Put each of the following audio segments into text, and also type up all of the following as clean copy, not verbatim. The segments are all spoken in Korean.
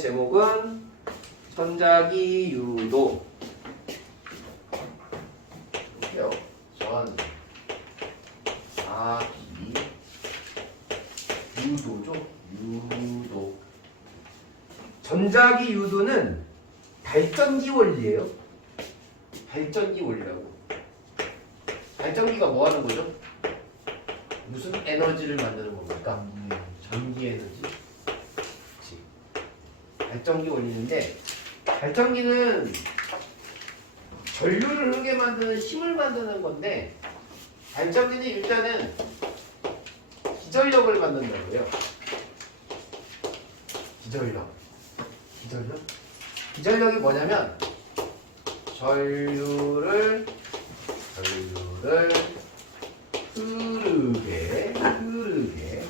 제목은 전자기 유도. 볼게요. 전자기 유도죠. 유도. 전자기 유도는 발전기 원리예요. 발전기 원리라고. 발전기가 뭐 하는 거죠? 무슨 에너지를 만드는 겁니까? 전기 에너지. 그치. 발전기 원리인데, 발전기는 전류를 흐르게 만드는 힘을 만드는 건데, 발전기는 일단은 기전력을 만든다고요. 기전력. 기전력이 뭐냐면 전류를 흐르게 하는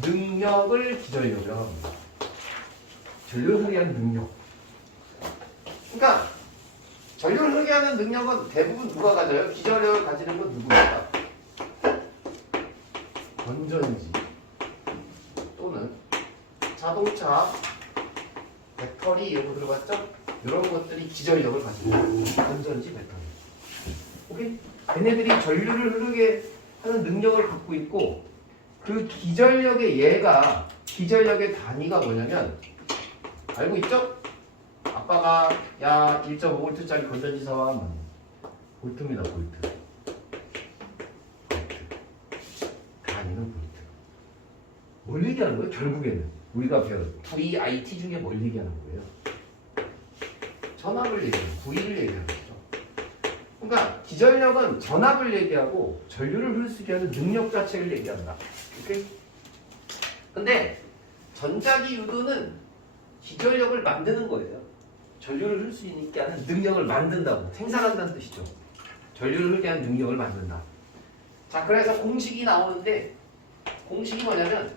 능력을 기전력이라고 합니다. 전류를 흐르게 하는 능력. 그러니까 전류를 흐르게 하는 능력은 대부분 누가 가져요? 기전력을 가지는 건 누구입니까? 건전지 또는 자동차, 배터리 이런 거 들어갔죠? 이런 것들이 기전력을 가지고 건전지, 배터리. 오케이? 얘네들이 전류를 흐르게 하는 능력을 갖고 있고, 그 기전력의 기전력의 단위가 뭐냐면, 알고 있죠? 아빠가 야 1.5V짜리 건전지 사와. 볼트입니다. 볼트. 단위는 볼트. 뭘 얘기하는 거예요? 결국에는 우리가 배운 VIT 중에 뭘 얘기하는 거예요? 전압을 얘기하는, V를 얘기하는 거죠. 그러니까 기전력은 전압을 얘기하고 전류를 흐를 수 있게 하는 능력 자체를 얘기한다. 오케이? 근데 전자기 유도는 기전력을 만드는 거예요. 전류를 흐를 수 있게 하는 능력을 만든다고. 생산한다는 뜻이죠. 전류를 흐르게 하는 능력을 만든다. 자, 그래서 공식이 나오는데, 공식이 뭐냐면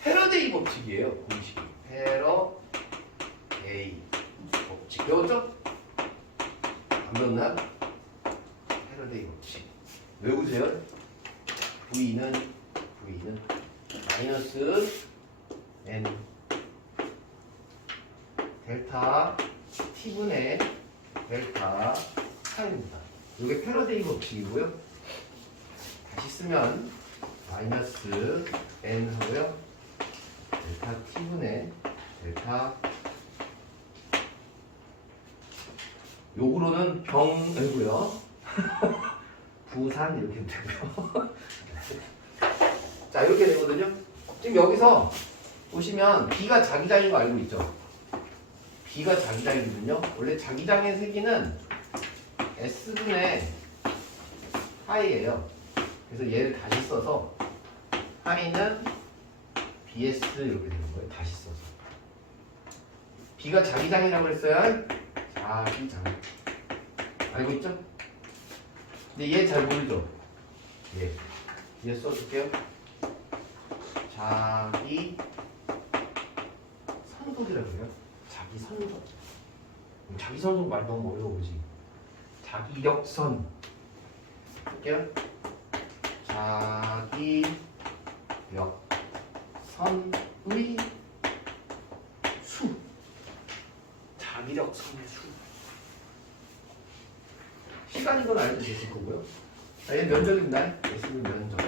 패러데이 법칙이에요. 공식이. 패러데이 법칙. 배웠죠? 안 배웠나? 패러데이 법칙. 외우세요. V는 마이너스 N 델타 T분의 델타 R입니다. 이게 패러데이 법칙이고요. 다시 쓰면 마이너스 N 하고요. 델타 T분의 델타, 요구로는 병이고요. 부산 이렇게 되고요. 자, 이렇게 되거든요. 지금 여기서 보시면 B가 자기장인 거 알고 있죠? B가 자기장이거든요. 원래 자기장의 세기는 S분의 파이예요. 그래서 얘를 다시 써서 파이는 BS 이렇게 되는 거예요. 다시 써서. B가 자기장이라고 했어요. 자기장. 알고 있죠? 근데 얘 잘 모르죠? 얘 써줄게요. 자기 선속이라고 해요. 자기 선속. 자기 선속 말 너무 어려워보지. 자기력선. 할게요. 자기력선의 수. 자기력선의 수. 시간인 건 알고 계실 거고요. 자, 얘 면적입니다. S는 면적.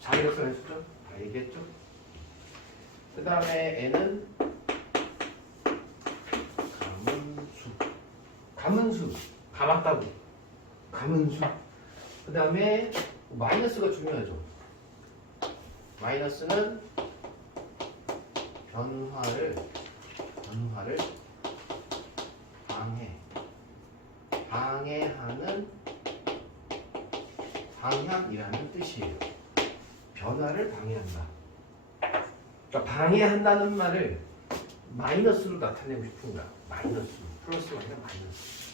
자기력선의 수죠? 다 얘기했죠? 그 다음에 N은 가문수. 가맞다고. 가문수. 그 다음에 마이너스가 중요하죠. 마이너스는 변화를 방해하는 방향이라는 뜻이에요. 변화를 방해한다. 그러니까 방해한다는 말을 마이너스로 나타내고 싶은 거야. 마이너스. 플러스가 아니라 마이너스.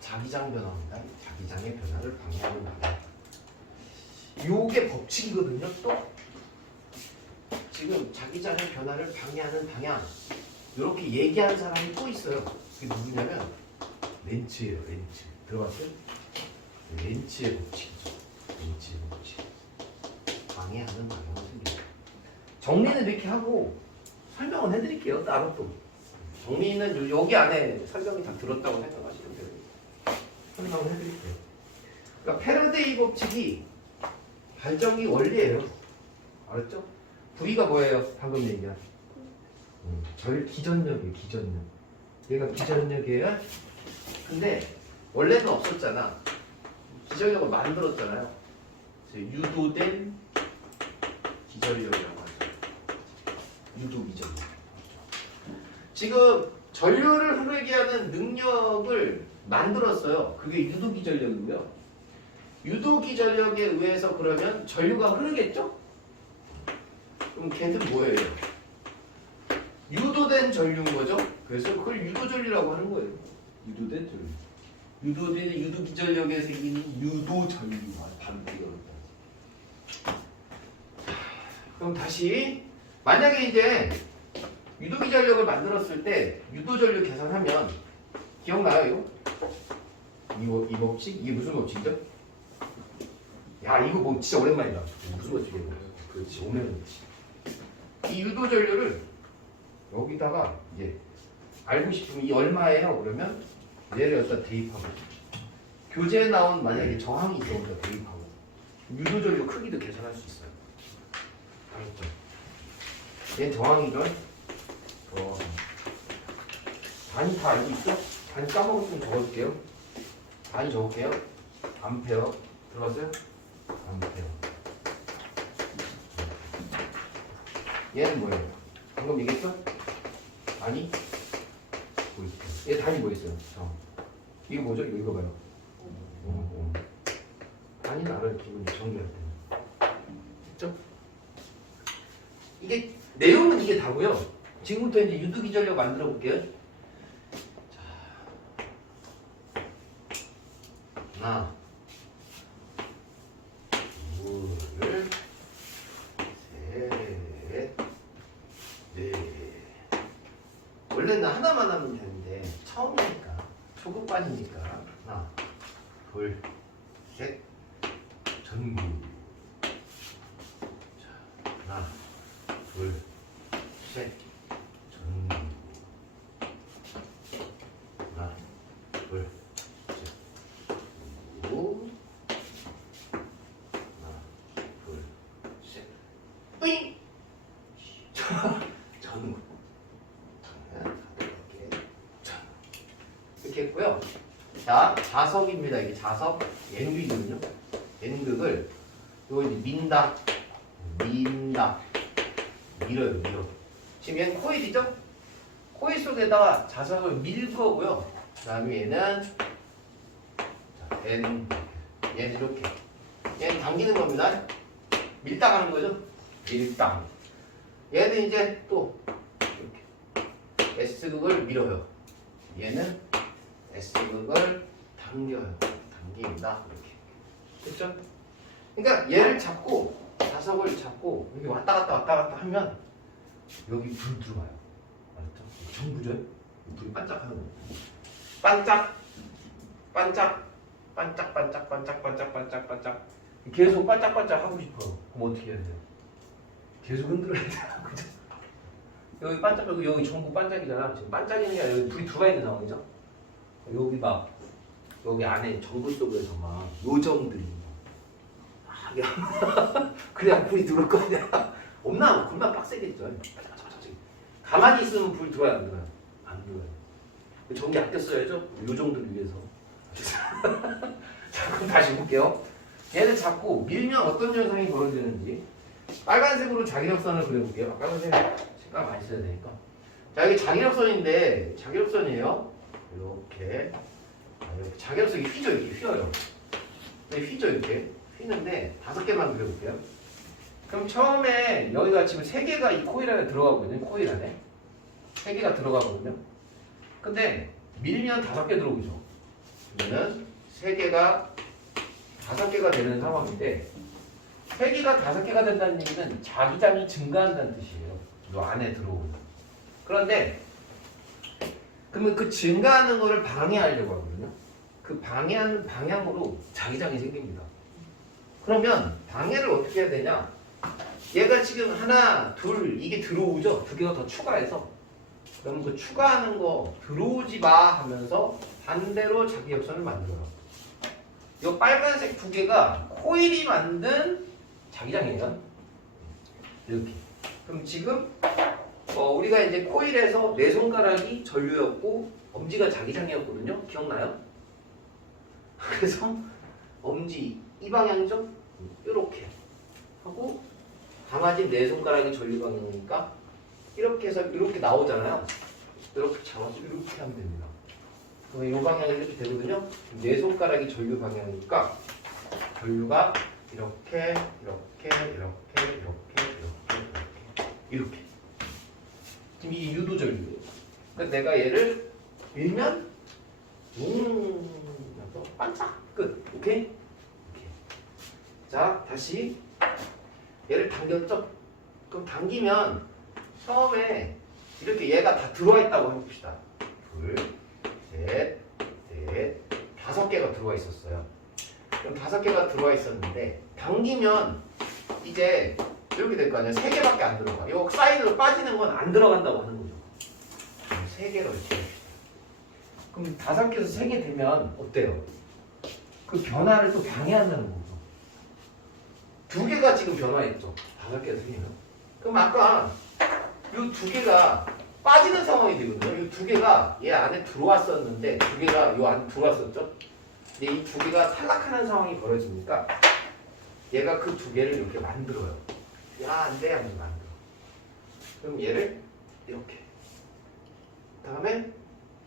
자기장 변화입니다. 자기장의 변화를 방해하는 방향. 요게 법칙이거든요. 또 지금 자기장의 변화를 방해하는 방향, 이렇게 얘기하는 사람이 또 있어요. 그게 누구냐면 렌츠예요. 렌츠. 들어봤어요? 렌츠의 법칙이죠. 렌츠의 법칙. 방해하는 방향을 정리는 이렇게 하고 설명은 해드릴게요. 따로 또. 정리는 여기 안에 설명이 다 들었다고 생각하시면 돼요. 설명을 해드릴게요. 그러니까 패러데이 법칙이 발전기 원리예요. 알았죠? V가 뭐예요? 방금 얘기한 기전력이에요. 기전력. 얘가 기전력이에요. 근데 원래는 없었잖아. 기전력을 만들었잖아요. 유도된 기전력이라고 하죠. 유도 기전력. 지금 전류를 흐르게 하는 능력을 만들었어요. 그게 유도 기전력이고요. 유도 기전력에 의해서 그러면 전류가 흐르겠죠? 그럼 걔는 뭐예요? 유도된 전류인 거죠? 그래서 그걸 유도전류라고 하는 거예요. 유도된 전류. 유도된 유도 기전력에 생기는 유도 전류가 반대가 어렵다. 그럼 다시 만약에 이제 유도 기전력을 만들었을 때 유도 전류 계산하면 기억나요? 이거? 이 법칙? 이게 무슨 법칙이죠? 야 이거 뭐 진짜 오랜만이다. 무슨 법칙이에요? 그렇지 오메 법칙. 이 유도 전류를 여기다가 이제 알고 싶으면 이 얼마예요? 그러면 얘를 여기다 대입하고 교재에 나온 만약에 저항이 있어 여기다 대입하고 유도 전류 크기도 계산할 수 있어요. 알겠죠? 얘는 저항이죠? 단위 다 알고 있어? 단위 까먹었으면 적어줄게요. 단위 적을게요. 암페어 들어갔어요? 암페어. 얘는 뭐예요? 방금 얘기했어? 단위? 뭐 있어? 얘 단위 뭐 있어요? 이거 뭐죠? 이거 봐요. 단위는 알아요. 기본 정리할 때. 됐죠? 이게 내용은 이게 다고요. 지금부터 이제 유도기전력 만들어 볼게요. 자, 하나, 둘, 셋, 넷. 원래는 하나만 하면 되는데 처음이니까 초급반이니까 하나, 둘, 셋, 전구. 자, 하나, 둘, 셋, 전구. 하나, 둘, 셋, 전구. 하나, 둘, 셋, 뿌잉. 전구. 이렇게 했고요. 자, 자석입니다. 이게 자석 N극이거든요. N극을 이거 이제 민다, 밀어요, 밀어. 지금 얘는 코일이죠? 코일 속에다가 자석을 밀 거고요. 그 다음에 얘는 자, N, 얘는 이렇게. 얘는 당기는 겁니다. 밀당 하는 거죠? 밀당. 얘는 이제 또 이렇게 S극을 밀어요. 얘는 S극을 당겨요. 당깁니다. 이렇게. 됐죠? 그러니까 얘를 잡고 자석을 잡고 여기 왔다 갔다 하면 여기 불 들어와요. 알았죠? 전구죠? 불이 반짝하는 거예요. 반짝. 계속 반짝반짝 하고 싶어. 그럼 어떻게 해야 돼요? 계속 흔들어야 돼요. 그죠? 여기 반짝하고 여기 전구 반짝이잖아. 지금 반짝이는 게 아니라 여기 불이 들어와 있는 상황이죠? 여기 막 여기 안에 전구 속에서 막 요정들이 그냥 불이 들어올 거 아니야. 없나? 불만 빡세겠죠. 가만히 있으면 불 들어와요, 안 들어와요? 안 들어와요. 전기 아껴 써야죠. 요정들 위해서. 자, 그럼 다시 볼게요. 얘를 잡고 밀면 어떤 현상이 벌어지는지 빨간색으로 자기력선을 그려볼게요. 빨간색 색깔 많이 써야 되니까. 자, 이게 자기력선인데 자기력선이에요. 이렇게. 자기력선이 휘죠. 이렇게 휘어요. 휘죠. 이렇게. 휘는데 5개만 그려볼게요. 그럼 처음에 여기가 지금 3개가 이 코일 안에 들어가거든요. 코일 안에 3개가 들어가거든요. 근데 밀면 5개 들어오죠. 그러면 3개가 5개가 되는 상황인데 3개가 5개가 된다는 얘기는 자기장이 증가한다는 뜻이에요. 이 안에 들어오면. 그런데 그러면 그 증가하는 거를 방해하려고 하거든요. 그 방해하는 방향으로 자기장이 생깁니다. 그러면 방해를 어떻게 해야 되냐? 얘가 지금 하나, 둘 이게 들어오죠? 두 개가 더 추가해서 그럼 그 추가하는 거 들어오지 마 하면서 반대로 자기 역선을 만들어요. 이 빨간색 두 개가 코일이 만든 자기장이에요. 이렇게. 그럼 지금 우리가 이제 코일에서 네 손가락이 전류였고 엄지가 자기장이었거든요. 기억나요? 그래서 엄지 이 방향이죠? 이렇게 하고 강아지 네 손가락이 전류 방향이니까 이렇게 해서 이렇게 나오잖아요. 이렇게 잡아서 이렇게 하면 됩니다. 그러면 이 방향이 이렇게 되거든요. 네 손가락이 전류 방향이니까 전류가 이렇게 이렇게 지금 이 유도 전류예요. 그러니까 내가 얘를 밀면 하면서 반짝 끝. 오케이? 자, 다시 얘를 당겼죠? 그럼 당기면 처음에 이렇게 얘가 다 들어와 있다고 해봅시다. 둘, 셋, 넷, 5개가 들어와 있었어요. 그럼 5개가 들어와 있었는데 당기면 이제 이렇게 될 거 아니에요? 3개밖에 안 들어가. 이 사이드로 빠지는 건 안 들어간다고 하는 거죠. 3개로 이렇게 합시다. 그럼 5개에서 3개 되면 어때요? 그 변화를 또 방해한다는 거죠. 2개가 지금 변화했죠. 5개에서 3개는. 그럼 아까 이 2개가 빠지는 상황이 되거든요. 이 2개가 얘 안에 들어왔었는데 2개가 이 안에 들어왔었죠. 근데 이 2개가 탈락하는 상황이 벌어지니까 얘가 그 2개를 이렇게 만들어요. 야, 안 돼 하면서 만들어. 그럼 얘를 이렇게. 다음에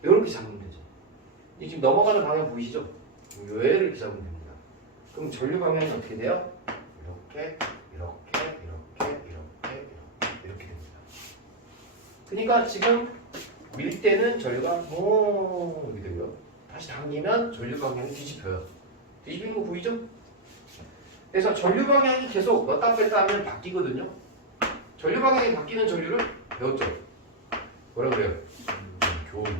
이렇게 잡으면 되죠. 이 지금 넘어가는 방향 보이시죠? 얘를 이렇게 잡으면 됩니다. 그럼 전류 방향이 어떻게 돼요? 이렇게 됩니다. 그러니까 지금 밀 때는 전류가 이렇게 되고요. 다시 당기면 전류 방향이 뒤집혀요. 뒤집히는 거 보이죠? 그래서 전류 방향이 계속 넣었다 뺐다 하면 바뀌거든요. 전류 방향이 바뀌는 전류를 배웠죠. 뭐라 그래요? 교류.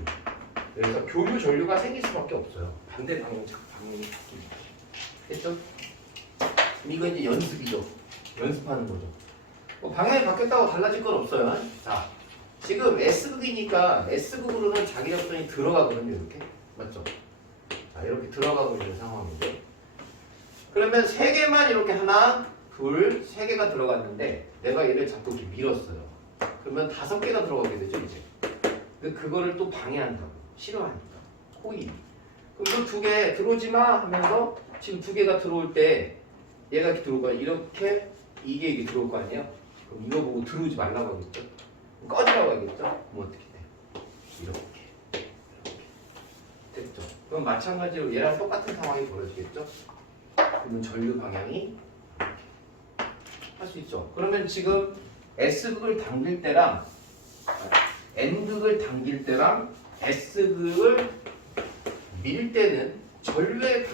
그래서 교류 전류가 생길 수밖에 없어요. 반대 방향이 바뀝니다. 됐죠? 이거 이제 연습이죠. 연습하는 거죠. 방향이 바뀌었다고 달라질 건 없어요. 자, 지금 S극이니까 S극으로는 자기력선이 들어가거든요. 이렇게. 맞죠? 자, 이렇게 들어가고 있는 상황인데 그러면 3개만 이렇게 하나, 둘, 3개가 들어갔는데 내가 얘를 자꾸 이렇게 밀었어요. 그러면 5개가 들어가게 되죠, 이제. 근데 그거를 또 방해한다고. 싫어하니까. 코일이. 그럼 그 2개 들어오지 마 하면서 지금 2개가 들어올 때 얘가 이렇게 들어올 거야. 이렇게 이게 들어올 거 아니에요? 그럼 이거 보고 들어오지 말라고 하겠죠? 꺼지라고 하겠죠? 그럼 어떻게 돼? 이렇게. 됐죠? 그럼 마찬가지로 얘랑 똑같은 상황이 벌어지겠죠? 그러면 전류 방향이 할 수 있죠. 그러면 지금 S극을 당길 때랑 N극을 당길 때랑 S극을 밀 때는 전류의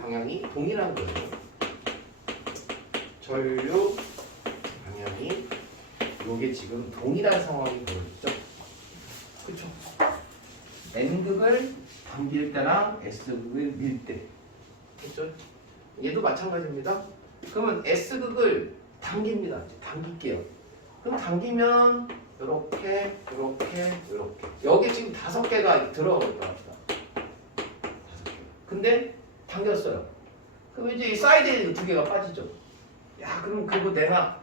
방향이 동일한 거예요. 전류 방향이 요게 지금 동일한 상황이 벌어졌죠. 그렇죠? N극을 당길 때랑 S극을 밀 때. 됐죠? 얘도 마찬가지입니다. 그러면 S극을 당깁니다. 이제 당길게요. 그럼 당기면 이렇게. 여기 지금 5개가 들어가고 있다 합시다. 5개. 근데 당겼어요. 그럼 이제 이 사이드에 2개가 빠지죠. 야, 그럼 그거 내놔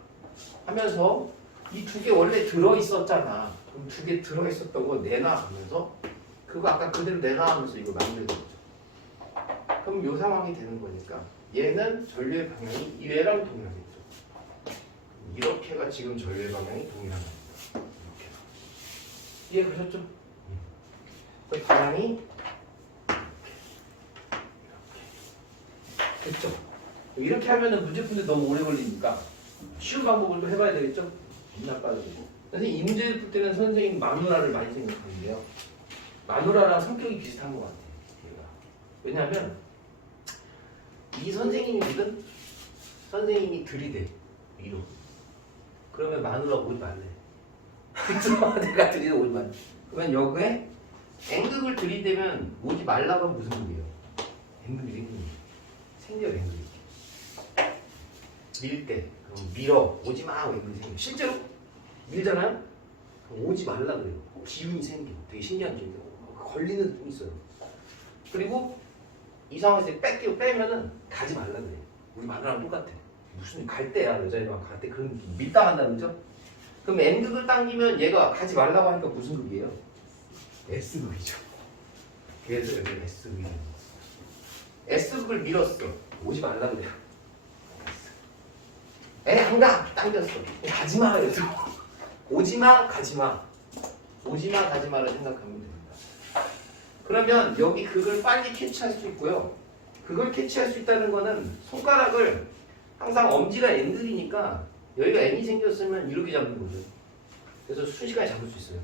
하면서 이 2개 원래 들어있었잖아. 그럼 2개 들어있었던 거 내놔 하면서 그거 아까 그대로 내놔 하면서 이거 만들는 거죠. 그럼 이 상황이 되는 거니까 얘는 전류의 방향이 얘랑 동일하겠죠. 이렇게가 지금 전류의 방향이 동일한 겁니다. 이렇게. 이해가셨죠? 그 방향이 이렇게. 됐죠? 이렇게 하면은 문제 푸는데 너무 오래 걸리니까 쉬운 방법을 또 해봐야 되겠죠? 맨날 빠져들고. 선생님 이 문제를 풀 때는 선생님 마누라를 많이 생각하는데요. 마누라랑 성격이 비슷한 것 같아요. 얘가. 왜냐하면 이 선생님이거든. 선생님이 들이대 위로. 그러면 마누라 오지 말래. 그쵸? 내가 들이대 오지 말래. 그러면 여기에 N극을 들이대면 오지 말라고 하면 무슨 극이에요? N극이 생겨요. N극이 밀 때 그럼 밀어 오지 마 N극이 생겨. 실제로 밀잖아요? 그럼 오지 말라 그래요. 기운이 생겨. 되게 신기한 게 걸리는 게 있어요. 그리고 이 상황에서 빼면은 가지 말라 그래요. 우리 마누라랑 똑같아. 무슨 갈 때야 여자애랑 갈 때 그런 밀당한다는 거죠? 그럼 N극을 당기면 얘가 가지 말라고 하니까 무슨 극이에요? S극이죠. 그래서 여기 S극이에요. S극을 밀었어. 오지 말라 그래요. 애 안 가! 당겼어. 가지마 그래서 오지마 가지마. 오지마 가지마를 생각하면 됩니다. 그러면 여기 극을 빨리 캐치할 수 있고요. 그걸 캐치할 수 있다는 거는 손가락을 항상 엄지가 N극이니까 여기가 N이 생겼으면 이렇게 잡는 거죠. 그래서 순식간에 잡을 수 있어요.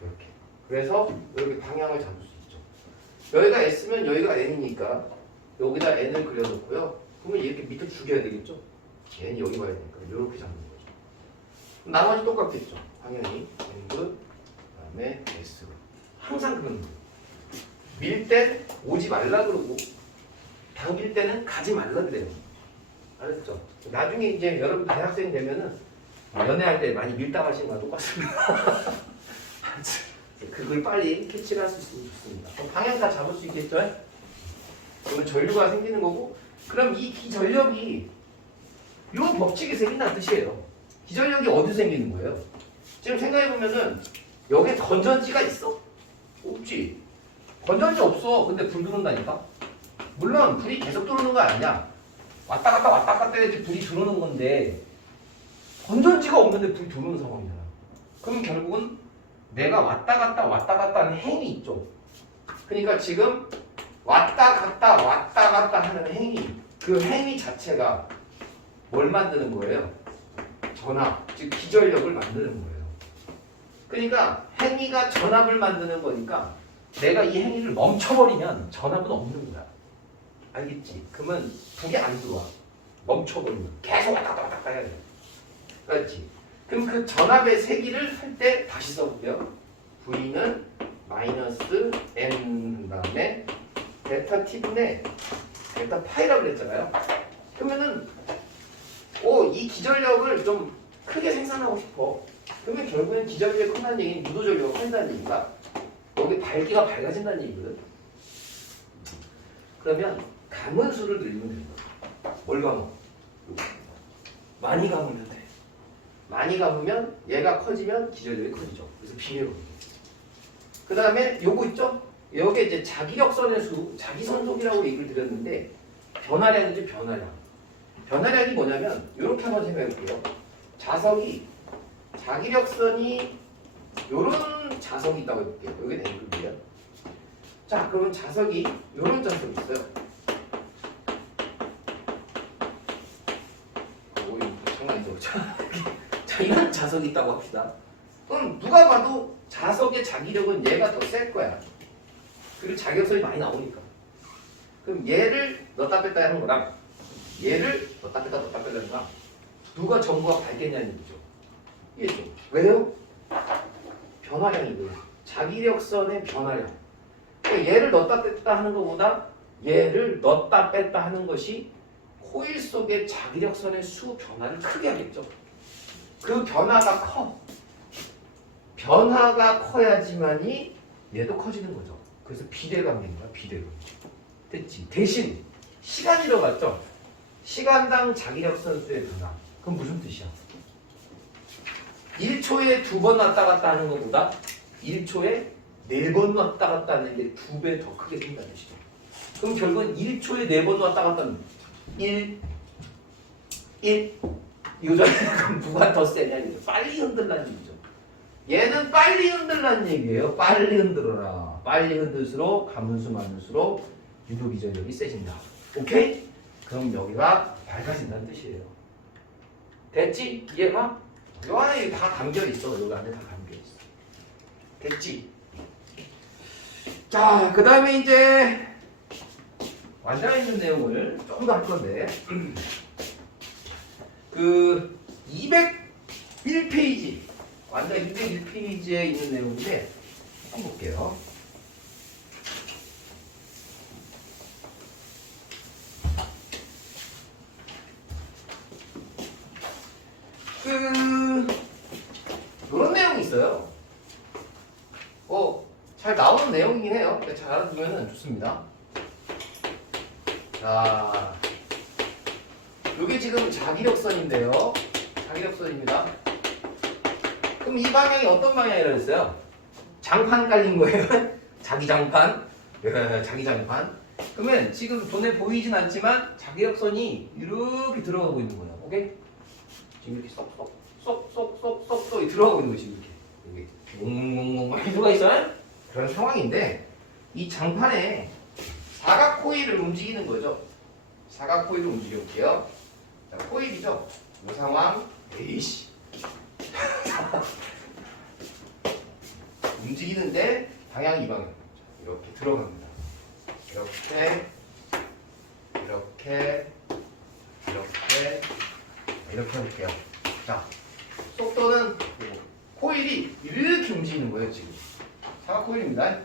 이렇게. 그래서 여기 방향을 잡을 수 있죠. 여기가 S면 여기가 N이니까 여기다 N을 그려놓고요. 그러면 이렇게 밑에 죽여야 되겠죠. N이 여기 와야 되니까 이렇게 잡는 거죠. 나머지 똑같겠죠. 방향이 N극, 그다음에 S극. 항상 그런 거예요. 밀 때 오지 말라 그러고 당길 때는 가지 말라 그래요. 알았죠? 나중에 이제 여러분들 대학생 되면은 연애할 때 많이 밀당하시는 거랑 똑같습니다. 그걸 빨리 캐치를 할 수 있으면 좋습니다. 그럼 방향 다 잡을 수 있겠죠? 그러면 전류가 생기는 거고, 그럼 이 기전력이 이런 법칙이 생긴다는 뜻이에요. 기전력이 어디서 생기는 거예요? 지금 생각해보면은 여기에 건전지가 있어? 없지. 건전지 없어. 근데 불 들어온다니까? 물론 불이 계속 들어오는 거 아니야. 왔다 갔다 해야지 불이 들어오는 건데 건전지가 없는데 불이 들어오는 상황이잖아. 그럼 결국은 내가 왔다 갔다 하는 행위 있죠. 그러니까 지금 왔다 갔다 하는 행위, 그 행위 자체가 뭘 만드는 거예요? 전압, 즉 기전력을 만드는 거예요. 그러니까 행위가 전압을 만드는 거니까 내가 이 행위를 멈춰버리면 전압은 없는 거야. 알겠지? 그러면 불이 안 들어와. 멈춰버리면 계속 왔다 갔다 해야 돼. 알겠지? 그럼 그 전압의 세기를 할 때 다시 써볼게요. V는 마이너스 M 한 다음에 델타 T분의 델타 파이라고 그랬잖아요. 그러면은 이 기전력을 좀 크게 생산하고 싶어. 그러면 결국엔 기전력이 큰다는 얘기는 유도전력이 커진다는 얘기가 여기 밝기가 밝아진다는 얘기거든. 그러면 감은 수를 늘리면 된다. 뭘 감어? 많이 감으면 돼. 많이 감으면 얘가 커지면 기전력이 커지죠. 그래서 비례로. 그 다음에 요거 있죠? 여기에 이제 자기력선의 수, 자기선속이라고 얘기를 드렸는데 변화량이지 변화량. 변화량이 뭐냐면 이렇게 한번 생각해볼게요. 자석이 자기력선이 요런 자석이 있다고 해볼게요. 여기는 N극이에요. 자, 그러면 자석이 요런 자석이 있어요. 장난이죠. 자, 이런 자석이 있다고 합시다. 그럼 누가 봐도 자석의 자기력은 얘가 더 셀 거야. 그리고 자기력선이 많이 나오니까. 그럼 얘를 넣었다 뺐다 하는 거랑 얘를 넣었다 뺐다 하는 거랑 누가 전부가 밝겠냐는 얘기죠. 이해죠? 왜요? 변화량이고요. 자기력선의 변화량. 그러니까 얘를 넣었다 뺐다 하는 것보다 얘를 넣었다 뺐다 하는 것이 코일 속의 자기력선의 수 변화를 크게 하겠죠. 그 변화가 커. 변화가 커야지만이 얘도 커지는 거죠. 그래서 비례관계인 거야, 비례로. 됐지? 대신 시간이 들어갔죠? 시간당 자기력선 수의 변화. 그럼 무슨 뜻이야? 1초에 2번 왔다 갔다 하는 것보다 1초에 4번 왔다 갔다 하는 게 2배 더 크게 생긴다는 뜻이죠. 그럼 결국은 1초에 4번 왔다 갔다 하는 1 요전에 그럼 누가 더 세냐 이거죠. 빨리 흔들라는 얘기죠. 얘는 빨리 흔들라는 얘기예요. 빨리 흔들어라. 빨리 흔들수록 가문수 많을수록 유도기전력이 세진다. 오케이? 그럼 여기가 밝아진다는 뜻이에요. 됐지? 이해가? 요 안에 다 담겨있어. 여기 안에 다 담겨있어. 됐지? 자, 그 다음에 이제 완전히 있는 내용을 좀 더 할 건데 그 201페이지 완전 201페이지에 있는 내용인데 해볼게요. 이런 내용이 있어요. 잘 나오는 내용이긴 해요. 잘 알아두면 좋습니다. 자, 이게 지금 자기력선인데요. 자기력선입니다. 그럼 이 방향이 어떤 방향이라고 했어요? 장판 깔린 거예요. 자기 장판. 자기 장판. 그러면 지금 눈에 보이진 않지만 자기력선이 이렇게 들어가고 있는 거예요. 오케이? 지금 이렇게 쏙쏙 들어가고 있는 거예요. 지금 이렇게. 웅웅웅 들어가 있어요? 그런 상황인데 이 장판에 사각 코일을 움직이는 거죠. 사각 코일을 움직여 볼게요. 자, 코일이죠. 이 상황. 에이씨. 움직이는데 방향이 이 방향. 이렇게 들어갑니다. 이렇게 해볼게요. 자, 속도는 코일이 이렇게 움직이는 거예요. 지금 사각 코일입니다.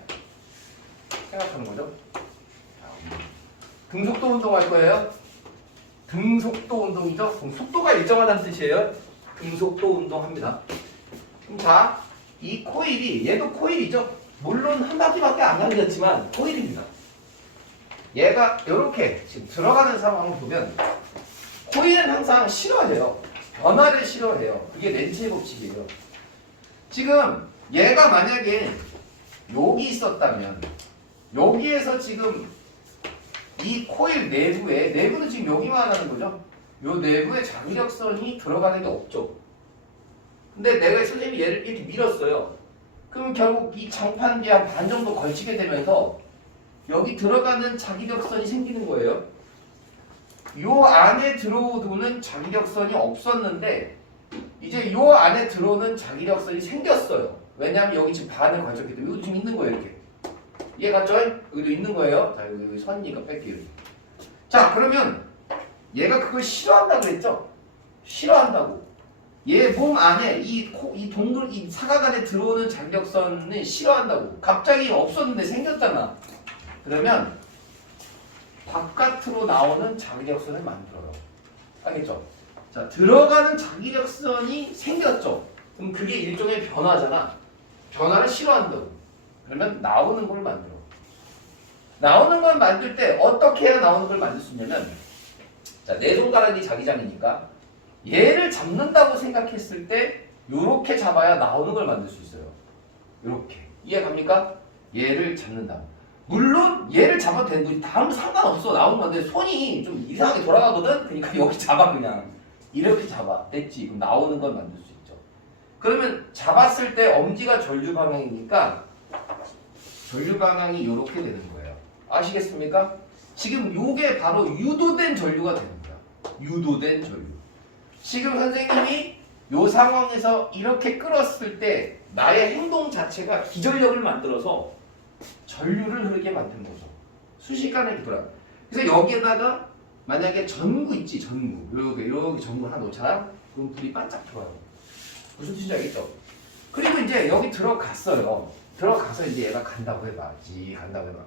생각하는 거죠. 자, 등속도 운동할 거예요. 등속도 운동이죠. 그럼 속도가 일정하다는 뜻이에요. 등속도 운동합니다. 그럼 자, 이 코일이 얘도 코일이죠. 물론 한 바퀴밖에 안 가졌지만 코일입니다. 얘가 이렇게 지금 들어가는 상황을 보면 코일은 항상 싫어해요. 변화를 싫어해요. 그게 렌츠의 법칙이에요. 지금 얘가 만약에 여기 있었다면 여기에서 지금 이 코일 내부는 지금 여기만 하는 거죠. 요 내부에 자기력선이 들어가는 게 없죠. 근데 내가 선생님이 얘를 이렇게 밀었어요. 그럼 결국 이 장판 뒤에 한 반 정도 걸치게 되면서 여기 들어가는 자기력선이 생기는 거예요. 요 안에 들어오는 자기력선이 없었는데 이제 요 안에 들어오는 자기력선이 생겼어요. 왜냐하면 여기 지금 반을 걸쳤기 때문에 여기 지금 있는 거예요. 이렇게. 이해갔죠? 여기도 있는 거예요. 자, 여기 선이니까 뺄게요. 자, 그러면 얘가 그걸 싫어한다 그랬죠? 싫어한다고. 얘 몸 안에 이 사각 안에 들어오는 자기력선은 싫어한다고. 갑자기 없었는데 생겼잖아. 그러면 바깥으로 나오는 자기력선을 만들어요. 알겠죠? 자, 들어가는 자기력선이 생겼죠. 그럼 그게 일종의 변화잖아. 변화를 싫어한다고. 그러면 나오는 걸 만들어. 나오는 걸 만들 때 어떻게 해야 나오는 걸 만들 수 있냐면, 자, 내 손가락이 자기장이니까 얘를 잡는다고 생각했을 때 요렇게 잡아야 나오는 걸 만들 수 있어요. 요렇게. 이해 갑니까? 얘를 잡는다. 물론 얘를 잡아도 되는 거지. 다음 상관없어. 나오는 건데 손이 좀 이상하게 돌아가거든? 그러니까 여기 잡아 그냥. 이렇게 잡아. 됐지? 그럼 나오는 걸 만들 수 있죠. 그러면 잡았을 때 엄지가 전류 방향이니까 전류 방향이 이렇게 되는 거예요. 아시겠습니까? 지금 요게 바로 유도된 전류가 되는 거야. 유도된 전류. 지금 선생님이 요 상황에서 이렇게 끌었을 때 나의 행동 자체가 기전력을 만들어서 전류를 흐르게 만드는 거죠. 순식간에 이렇게 돌아. 그래서 여기에다가 만약에 전구 있지, 전구. 이렇게 전구 하나 놓자. 그럼 불이 반짝 들어와요. 무슨 뜻인지 알겠죠? 그리고 이제 여기 들어갔어요. 들어가서 이제 얘가 간다고 해봐. 간다고 해봐.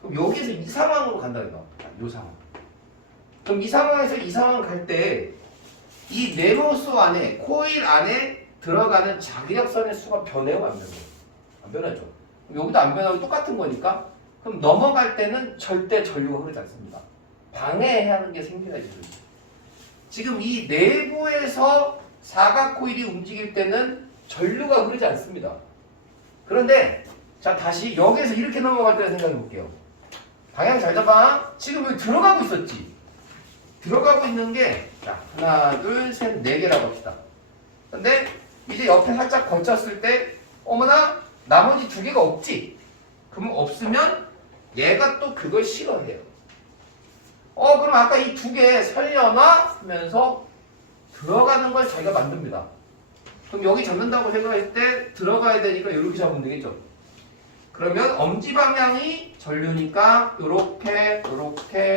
그럼 여기에서 이 상황으로 간다고 해봐. 이 상황. 그럼 이 상황에서 이 상황 갈 때 이 네모소 안에, 코일 안에 들어가는 자기력선의 수가 변해요? 안 변해요? 안 변하죠. 여기도 안 변하고 똑같은 거니까 그럼 넘어갈 때는 절대 전류가 흐르지 않습니다. 방해해야 하는 게 생기나 있어요. 지금 이 내부에서 사각 코일이 움직일 때는 전류가 흐르지 않습니다. 그런데 자 다시 여기에서 이렇게 넘어갈 때를 생각해 볼게요. 방향 잘 잡아. 지금 여기 들어가고 있었지. 들어가고 있는 게 자, 하나, 둘, 셋, 네 개라고 합시다. 근데 이제 옆에 살짝 걸쳤을 때 어머나 나머지 두 개가 없지. 그러면 없으면 얘가 또 그걸 싫어해요. 그럼 아까 이 두 개 살려놔 하면서 들어가는 걸 자기가 만듭니다. 그럼 여기 잡는다고 생각할 때 들어가야 되니까 이렇게 잡으면 되겠죠. 그러면 엄지 방향이 전류니까 요렇게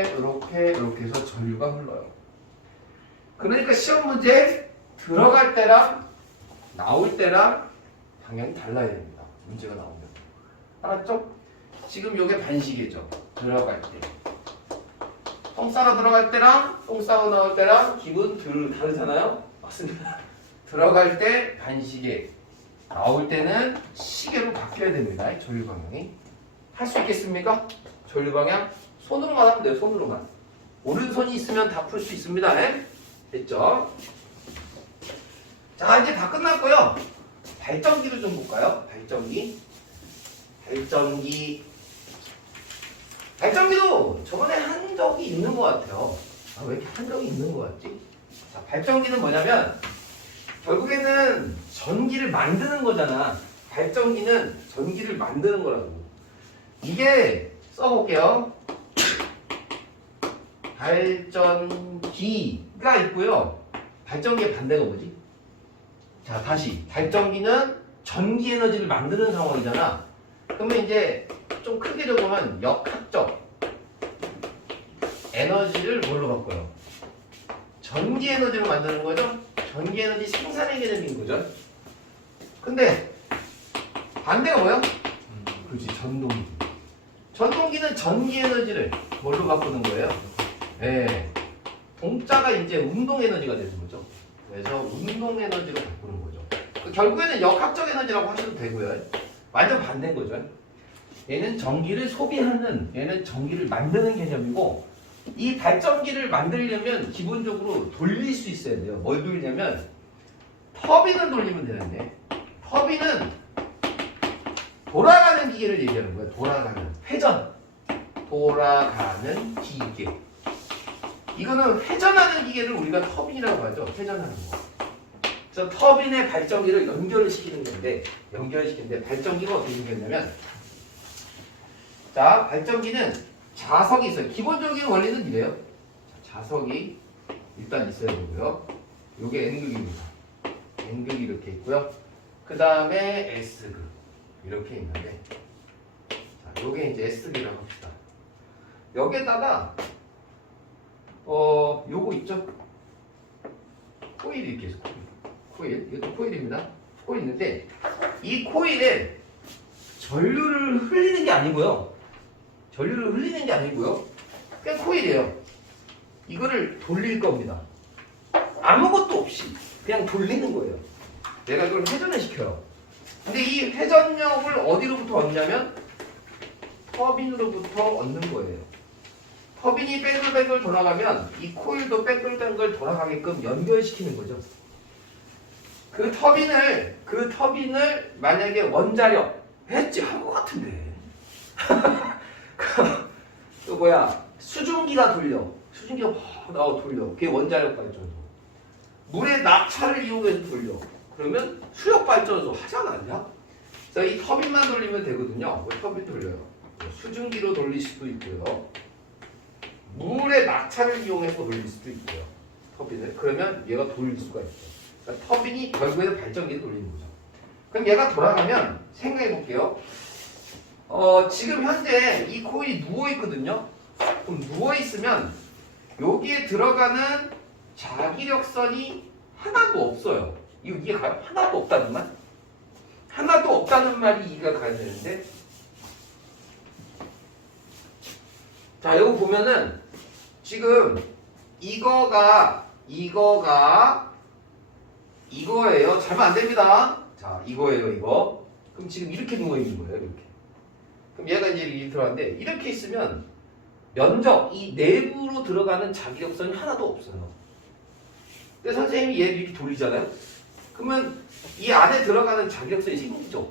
해서 전류가 흘러요. 그러니까 시험 문제 들어갈 때랑 나올 때랑 방향이 달라야 됩니다. 문제가 나오면. 알았죠? 지금 요게 반시계죠. 들어갈 때. 똥 싸러 들어갈 때랑 똥 싸고 나올 때랑 기분 다르잖아요? 맞습니다. 들어갈 때 반시계, 나올 때는 시계로 바뀌어야 됩니다. 전류 방향이. 할 수 있겠습니까? 전류 방향? 손으로만 하면 돼요. 손으로만. 오른손이 있으면 다 풀 수 있습니다. 네? 됐죠? 자, 이제 다 끝났고요. 발전기를 좀 볼까요? 발전기도 저번에 한 적이 있는 것 같아요. 아, 왜 이렇게 한 적이 있는 것 같지? 자, 발전기는 뭐냐면 결국에는 전기를 만드는 거잖아. 발전기는 전기를 만드는 거라고. 이게 써볼게요. 발전기가 있고요. 발전기의 반대가 뭐지? 자, 다시 발전기는 전기 에너지를 만드는 상황이잖아. 그러면 이제 좀 크게 적으면 역학적 에너지를 뭘로 바꿔요? 전기 에너지로 만드는 거죠? 전기 에너지 생산의 개념인 거죠. 근데 반대가 뭐야? 그렇지, 전동기. 전동기는 전기 에너지를 뭘로 바꾸는 거예요? 네. 동자가 이제 운동 에너지가 되는 거죠. 그래서 운동 에너지로 바꾸는 거죠. 결국에는 역학적 에너지라고 하셔도 되고요. 완전 반대인 거죠. 얘는 전기를 소비하는, 얘는 전기를 만드는 개념이고, 이 발전기를 만들려면 기본적으로 돌릴 수 있어야 돼요. 뭘 돌리냐면 터빈을 돌리면 되는데, 터빈은 돌아가는 기계를 얘기하는 거예요. 돌아가는 기계. 이거는 회전하는 기계를 우리가 터빈이라고 하죠. 회전하는 거. 그래서 터빈의 발전기를 연결을 시키는 건데, 발전기가 어떻게 생겼냐면, 자, 발전기는 자석이 있어요. 기본적인 원리는 이래요. 자, 자석이 일단 있어야 되고요. 요게 N극입니다. N극이 이렇게 있고요. 그 다음에 S극 이렇게 있는데, 자, 요게 이제 S극이라고 합시다. 여기에다가 요거 있죠? 코일이 이렇게 있어. 코일. 이것도 코일입니다. 코일 있는데, 이 코일에 전류를 흘리는 게 아니고요. 그냥 코일이에요. 이거를 돌릴 겁니다. 아무것도 없이 그냥 돌리는 거예요. 내가 이걸 회전을 시켜요. 근데 이 회전력을 어디로부터 얻냐면 터빈으로부터 얻는 거예요. 터빈이 뺑글뺑글 돌아가면 이 코일도 뺑글뺑글 돌아가게끔 연결시키는 거죠. 그 터빈을 만약에 원자력 했지 한 것 같은데. 또 수증기가 돌려. 수증기가 돌려. 그게 원자력 발전소. 물의 낙차를 이용해서 돌려. 그러면 수력 발전소 하지 않았냐? 그래서 이 터빈만 돌리면 되거든요. 터빈 돌려요. 수증기로 돌릴 수도 있고요. 물의 낙차를 이용해서 돌릴 수도 있고요. 터빈을. 그러면 얘가 돌릴 수가 있죠. 그러니까 터빈이 결국에는 발전기를 돌리는 거죠. 그럼 얘가 돌아가면 생각해 볼게요. 지금 현재 이 코일이 누워 있거든요. 그럼 누워 있으면 여기에 들어가는 자기력선이 하나도 없어요. 이게 하나도 없다는 말? 하나도 없다는 말이 이해가 가야 되는데, 자, 이거 보면은 지금 이거예요. 잘못 안 됩니다. 자, 이거예요, 이거. 그럼 지금 이렇게 누워 있는 거예요, 이렇게. 그럼 얘가 이제 이렇게 들어가는데, 이렇게 있으면 면적, 이 내부로 들어가는 자기력선이 하나도 없어요. 근데 선생님이 얘를 이렇게 돌리잖아요. 그러면 이 안에 들어가는 자기력선이 생기죠.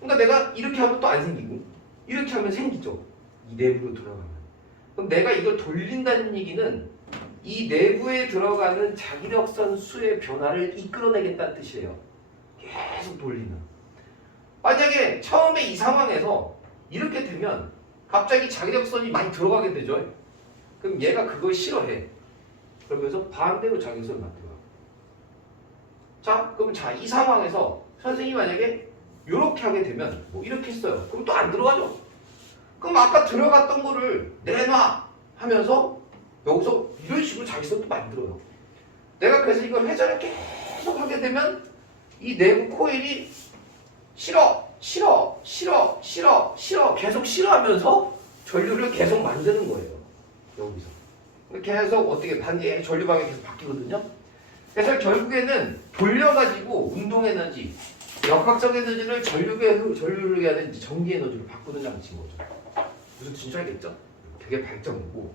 그러니까 내가 이렇게 하면 또 안 생기고, 이렇게 하면 생기죠. 이 내부로 들어가면. 그럼 내가 이걸 돌린다는 얘기는 이 내부에 들어가는 자기력선 수의 변화를 이끌어내겠다는 뜻이에요. 계속 돌리는. 만약에 처음에 이 상황에서 이렇게 되면 갑자기 자기력선이 많이 들어가게 되죠. 그럼 얘가 그걸 싫어해. 그러면서 반대로 자기력선을 만들어요. 자, 그럼 이 상황에서 선생님이 만약에 이렇게 하게 되면 이렇게 했어요. 그럼 또 안 들어가죠. 그럼 아까 들어갔던 거를 내놔 하면서 여기서 이런 식으로 자기력선도 만들어요. 내가 그래서 이걸 회전을 계속 하게 되면 이 내부 코일이 싫어, 싫어, 싫어, 싫어, 싫어 계속 싫어하면서 전류를 계속 만드는 거예요. 여기서. 계속 어떻게 반대 전류 방향이 계속 바뀌거든요. 그래서 결국에는 돌려가지고 운동 에너지, 역학적 에너지를 전류를 해야 되는지 전기 에너지로 바꾸는 장치인 거죠. 무슨 뜻인지 알겠죠? 되게 발전이고.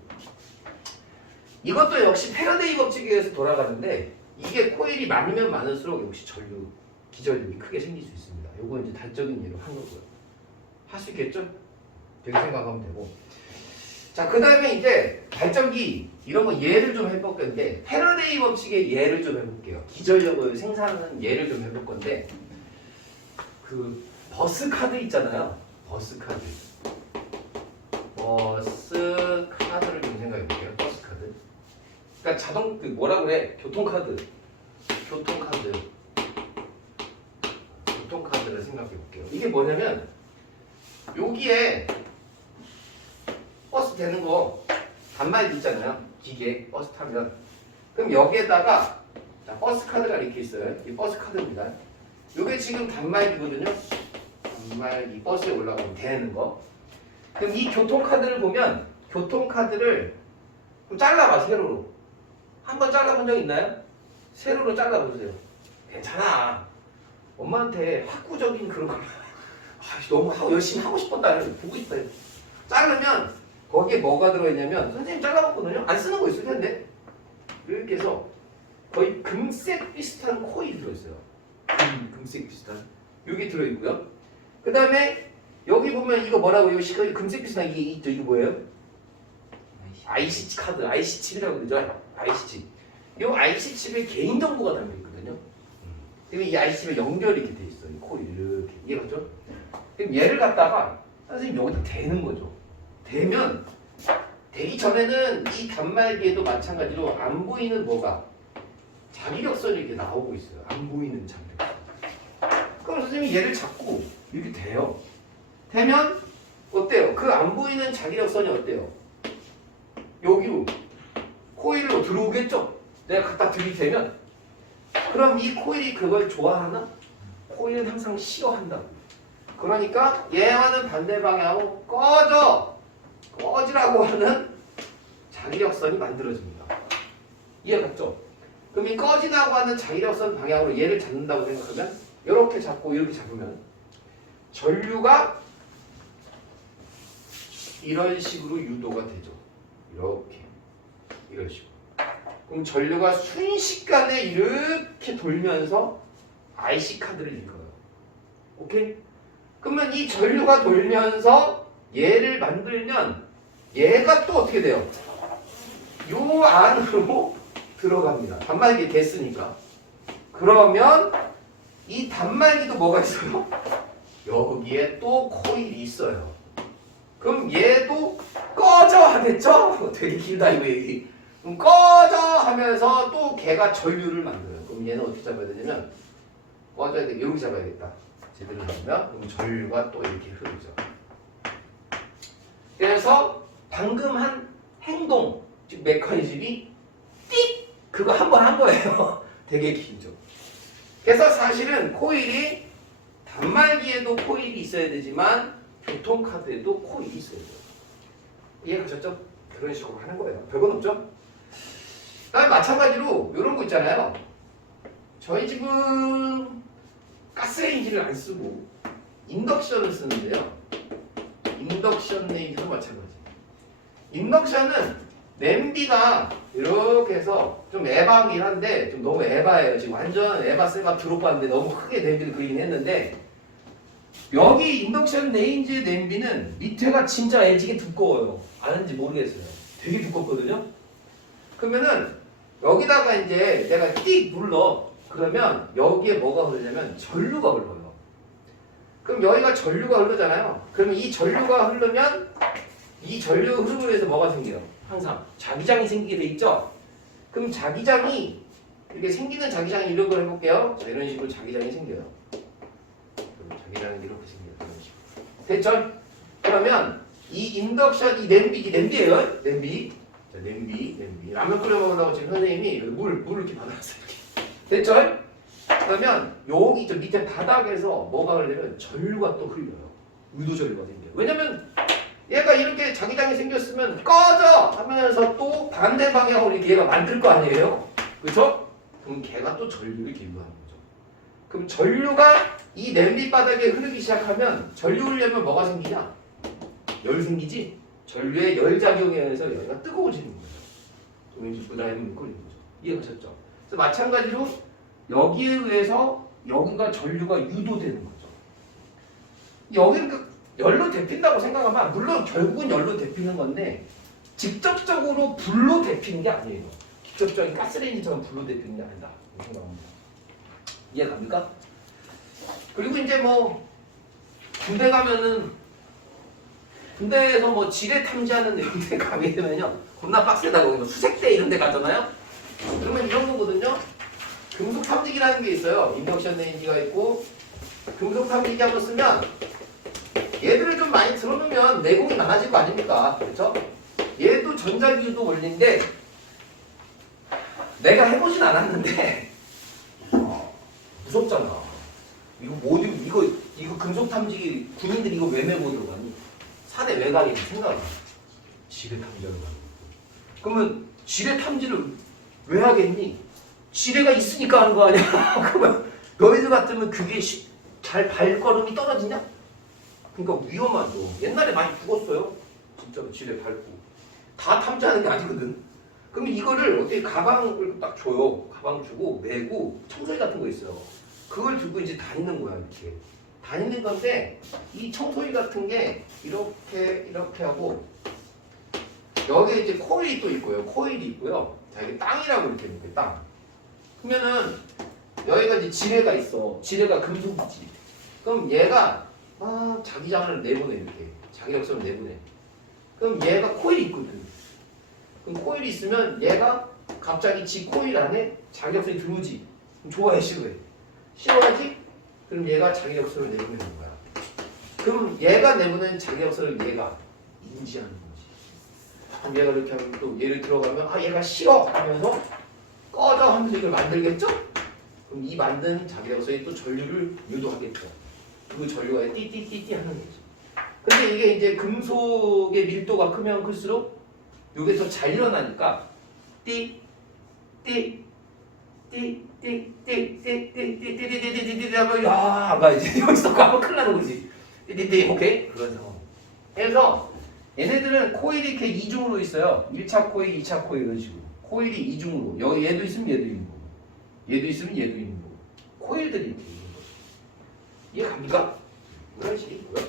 이것도 역시 패러데이 법칙에 의해서 돌아가는데 이게 코일이 많으면 많을수록 역시 전류, 기전력이 크게 생길 수 있습니다. 요거 이제 단적인 예로 한 거고요. 할 수 있겠죠? 되게 생각하면 되고. 자, 그 다음에 이제 발전기 이런 거 예를 좀 해볼 건데 패러데이 법칙의 예를 좀 해볼게요. 기전력을 생산하는 예를 좀 해볼 건데 그 버스 카드 있잖아요. 버스 카드. 버스 카드를 좀 생각해 볼게요. 버스 카드. 그러니까 자동 그 뭐라 그래? 교통카드. 교통카드를 생각해 볼게요. 이게 뭐냐면 여기에 버스 되는 거 단말기 있잖아요. 기계 버스 타면 그럼 여기에다가 자, 버스 카드가 이렇게 있어요. 이 버스 카드입니다. 이게 지금 단말기거든요. 단말기 버스에 올라가면 되는 거. 그럼 이 교통카드를 보면 교통카드를 좀 잘라봐 세로로. 한번 잘라본 적 있나요? 세로로 잘라보세요. 괜찮아. 엄마한테 학구적인 그런 거 너무 열심히 하고 싶었다. 보고 싶다. 자르면 거기에 뭐가 들어있냐면 선생님 잘라봤거든요. 안 쓰는 거 있을 텐데 이렇게 해서 거의 금색 비슷한 코일이 들어있어요. 금색 비슷한 여기 들어있고요. 그 다음에 여기 보면 이거 뭐라고 여기 금색 비슷한 이게 있죠. 이거 뭐예요? IC 카드, IC 칩이라고 그러죠. IC 칩. 이 IC 칩에 개인 정보가 담겨있거든요. 그럼 이 IC 칩에 연결이 이렇게 돼 있어요. 이 코일 이렇게 이해갔죠? 그럼 얘를 갖다가 선생님 여기다 대는 거죠. 되면 되기 전에는 이 단말기에도 마찬가지로 안 보이는 뭐가 자기력선이 이렇게 나오고 있어요. 안 보이는 자기력선. 그럼 선생님이 얘를 잡고 이렇게 돼요. 되면 어때요? 그 안 보이는 자기력선이 어때요? 여기로 코일로 들어오겠죠? 내가 갖다 들이대면 그럼 이 코일이 그걸 좋아하나? 코일은 항상 싫어한다고. 그러니까 얘와는 반대 방향으로 꺼지라고 하는 자기력선이 만들어집니다. 이해갔죠? 그럼 이 꺼지라고 하는 자기력선 방향으로 얘를 잡는다고 생각하면 이렇게 잡고 이렇게 잡으면 전류가 이런 식으로 유도가 되죠. 이렇게 이런 식으로. 그럼 전류가 순식간에 이렇게 돌면서 IC 카드를 읽어요. 오케이? 그러면 이 전류가 돌면서 얘를 만들면 얘가 또 어떻게 돼요? 요 안으로 들어갑니다. 단말기 됐으니까. 그러면 이 단말기도 뭐가 있어요? 여기에 또 코일이 있어요. 그럼 얘도 꺼져 하겠죠? 되게 길다 이거 얘기. 그럼 꺼져 하면서 또 걔가 전류를 만들어요. 그럼 얘는 어떻게 잡아야 되냐면 꺼져야 돼. 이렇게 잡아야겠다. 제대로 잡으면 그럼 전류가 또 이렇게 흐르죠. 그래서 방금 한 행동, 즉 메커니즘이 띡! 그거 한 번 한 거예요. 되게 길죠. 그래서 사실은 코일이 단말기에도 코일이 있어야 되지만 교통카드에도 코일이 있어야 돼요. 이해가셨죠? 그런 식으로 하는 거예요. 별건 없죠? 그다음에 마찬가지로 이런 거 있잖아요. 저희 집은 가스레인지를 안 쓰고 인덕션을 쓰는데요. 인덕션 레인지도 마찬가지. 인덕션은 냄비가 이렇게 해서 좀 에바긴 한데 좀 너무 에바예요. 지금 완전 에바 셀바 드롭바인데 너무 크게 냄비를 그리긴 했는데 여기 인덕션 레인지 냄비는 밑에가 진짜 애지게 두꺼워요. 아는지 모르겠어요. 되게 두껍거든요. 그러면은 여기다가 이제 내가 띡 눌러. 그러면 여기에 뭐가 흐르냐면 전류가 흘러요. 그럼 여기가 전류가 흐르잖아요. 그러면 이 전류가 흐르면 이 전류 흐름으로 해서 뭐가 생겨요? 항상 자기장이 생기게 돼 있죠? 그럼 자기장이 이렇게 생기는 자기장이 이런 걸 해볼게요. 자, 이런 식으로 자기장이 생겨요. 그럼 자기장이 이렇게 생겨요. 이런 식으로. 됐죠? 그러면 이 인덕션, 이 냄비예요. 냄비. 자, 냄비. 라면 끓여 먹으려고 지금 선생님이 물 이렇게 받아놨어요. 이렇게. 됐죠? 그러면 여기 저 밑에 바닥에서 뭐가 흘리면 전류가 또 흘려요. 의도 전류가 생겨요. 왜냐면 얘가 이렇게 자기장이 생겼으면 꺼져 하면서 또 반대 방향으로 이렇게 얘가 만들 거 아니에요? 그렇죠? 그럼 걔가 또 전류를 기부하는 거죠. 그럼 전류가 이 냄비 바닥에 흐르기 시작하면 전류 흐르려면 뭐가 생기냐? 열 생기지? 전류의 열 작용에 의해서 여기가 뜨거워지는 거죠. 왠지 부담이 걸리는 거죠. 이해가셨죠? 그래서 마찬가지로 여기에 의해서 여기가 전류가 유도되는 거죠. 여기는 그 열로 데핀다고 생각하면 물론 결국은 열로 데피는 건데 직접적으로 불로 데피는 게 아니에요. 직접적인 가스레인지처럼 불로 데피는 게 아니다. 생각합니다. 이해갑니까? 그리고 이제 뭐 군대 가면은 군대에서 뭐 지뢰 탐지하는 데 가게 되면요 겁나 빡세다고 그래서 수색대 이런 데 가잖아요. 그러면 이런 거거든요. 금속 탐지기라는 게 있어요. 인덕션 레인지가 있고 금속 탐지기 한번 쓰면 얘들을 좀 많이 들어놓으면 내공이 많아질 거 아닙니까? 그렇죠? 얘도 전자기유도 원리인데 내가 해보진 않았는데 무섭잖아. 이거 뭐 이거 금속 탐지기 군인들이 이거 왜 메고 들어가니? 산에 왜 가니 생각해. 지뢰 탐지하러 가는 거. 그러면 지뢰 탐지를 왜 하겠니? 지뢰가 있으니까 하는 거 아니야? 그러면 너희들 같으면 그게 잘 발걸음이 떨어지냐? 그러니까 위험하죠. 옛날에 많이 죽었어요. 진짜로 지뢰 밟고. 다 탐지하는 게 아니거든. 그러면 이거를 어떻게 가방을 딱 줘요. 가방 주고 메고 청소기 같은 거 있어요. 그걸 들고 이제 다니는 거야. 이렇게. 다니는 건데 이 청소기 같은 게 이렇게 하고 여기에 이제 코일이 또 있고요. 코일이 있고요. 자, 이게 땅이라고 이렇게 해볼게요. 땅. 그러면은 여기가 이제 지뢰가 있어. 지뢰가 금속이지. 그럼 얘가 자기장을 내보내 이렇게. 자기 역성을 내보내. 그럼 얘가 코일이 있거든. 그럼 코일이 있으면 얘가 갑자기 지 코일 안에 자기 역성이 들어오지. 그럼 좋아해 싫어해? 싫어하지? 그럼 얘가 자기 역성을 내보내는 거야. 그럼 얘가 내보내는 자기 역성을 얘가 인지하는 거지. 그럼 얘가 이렇게 하면 또 얘를 들어가면 얘가 싫어 하면서 꺼져 하면서 이걸 만들겠죠? 그럼 이 만든 자기 역성이 또 전류를 유도하겠죠. 그 전류가 띠띠띠띠 하는 거죠. 근데 이게 이제 금속의 밀도가 크면 클수록 이게 더 잘 일어나니까 띠띠띠띠띠띠띠띠띠띠띠띠띠띠띠띠 하면 야 이제 여기서 가면 큰일 나는 거지. 띠띠띠 오케이? 그래서 얘네들은 코일이 이렇게 이중으로 있어요. 1차 코일, 2차 코일 이런 식으로. 코일이 이중으로. 여기 얘도 있으면 얘도 있는 거고. 얘도 있으면 얘도 있는 거고. 코일들이 이렇게 있는 거죠. 이해갑니까? 그런 식이고요.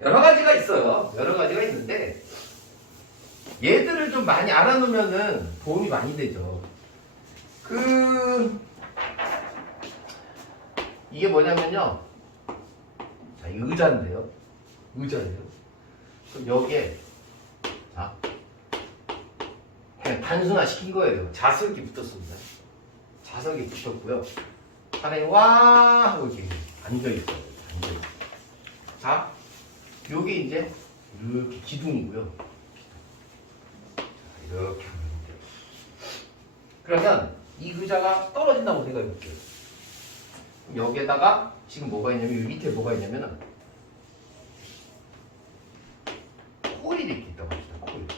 여러 가지가 있어요. 여러 가지가 있는데 얘들을 좀 많이 알아놓으면은 도움이 많이 되죠. 이게 뭐냐면요. 자, 이 의자인데요. 의자예요. 그럼 여기에 자 그냥 단순화 시킨 거예요. 자석이 붙었습니다. 자석이 붙었고요. 사람이 와 하고 이렇게 앉아있어요. 앉아있어요. 자, 요게 이제 이렇게 기둥이고요. 자, 이렇게 하면 돼요. 그러면 이 의자가 떨어진다고 생각해 볼게요. 여기에다가 지금 뭐가 있냐면 여기 밑에 뭐가 있냐면은 코일이 이렇게 있다고 합시다. 코일. 자,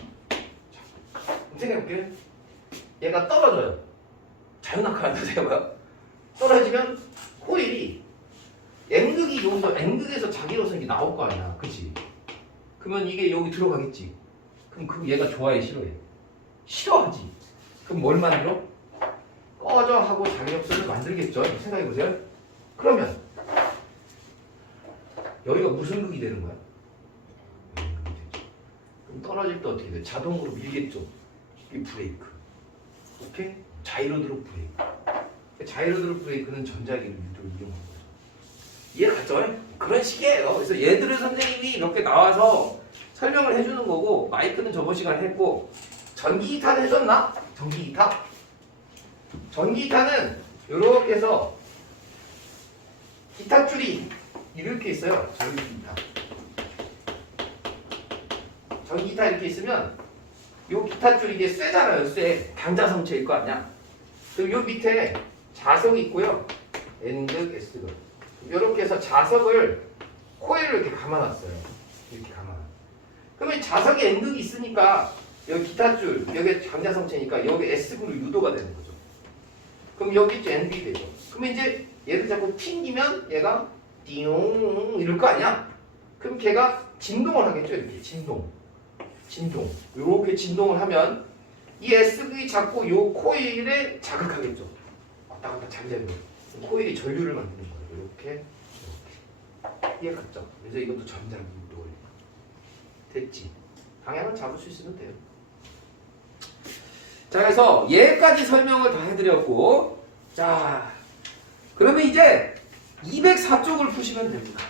생각해 볼게요. 얘가 떨어져요. 자유낙하한다 생각해봐요. 떨어지면 코일이 N극이 여기서 N극에서 자기로서 이게 나올 거 아니야, 그치? 그러면 이게 여기 들어가겠지. 그럼 얘가 좋아해, 싫어해? 싫어하지. 그럼 뭘 만들어? 꺼져 하고 자기 역성을 만들겠죠. 생각해 보세요. 그러면 여기가 무슨 극이 되는 거야? 그럼 떨어질 때 어떻게 돼? 자동으로 밀겠죠. 이게 브레이크. 오케이? 자이로드롭 브레이크. 자이로드롭 브레이크는 전자기를 유도를 이용하는 거죠. 이해갔죠? 그런 식이에요. 그래서 얘들을 선생님이 몇 개 나와서 설명을 해주는 거고, 마이크는 저번 시간에 했고, 전기기타는 해줬나? 전기기타? 전기기타는 이렇게 해서 기타 줄이 이렇게 있어요. 전기기타. 전기기타 이렇게 있으면 요 기타 줄 이게 쇠잖아요. 쇠. 당자성체일 거 아니야. 그리고 요 밑에 자석이 있고요. N극, S극. 이렇게 해서 자석을 코일을 이렇게 감아놨어요. 이렇게 감아. 그러면 자석에 N극이 있으니까 여기 기타 줄, 여기 강자성체니까 여기 S극으로 유도가 되는 거죠. 그럼 여기 또 N극이 되죠. 그러면 이제 얘를 자꾸 튕기면 얘가 띠용 이럴 거 아니야? 그럼 걔가 진동을 하겠죠. 이렇게 진동. 이렇게 진동을 하면 이 S극이 자꾸 요 코일에 자극하겠죠. 왔다 갔다 잠자면 코일이 전류를 만드는 거예요. 이렇게. 이해 갔죠? 그래서 이것도 전자기 유도. 됐지? 방향을 잡을 수 있으면 돼요. 자, 그래서 얘까지 설명을 다 해드렸고, 자, 그러면 이제 204쪽을 푸시면 됩니다.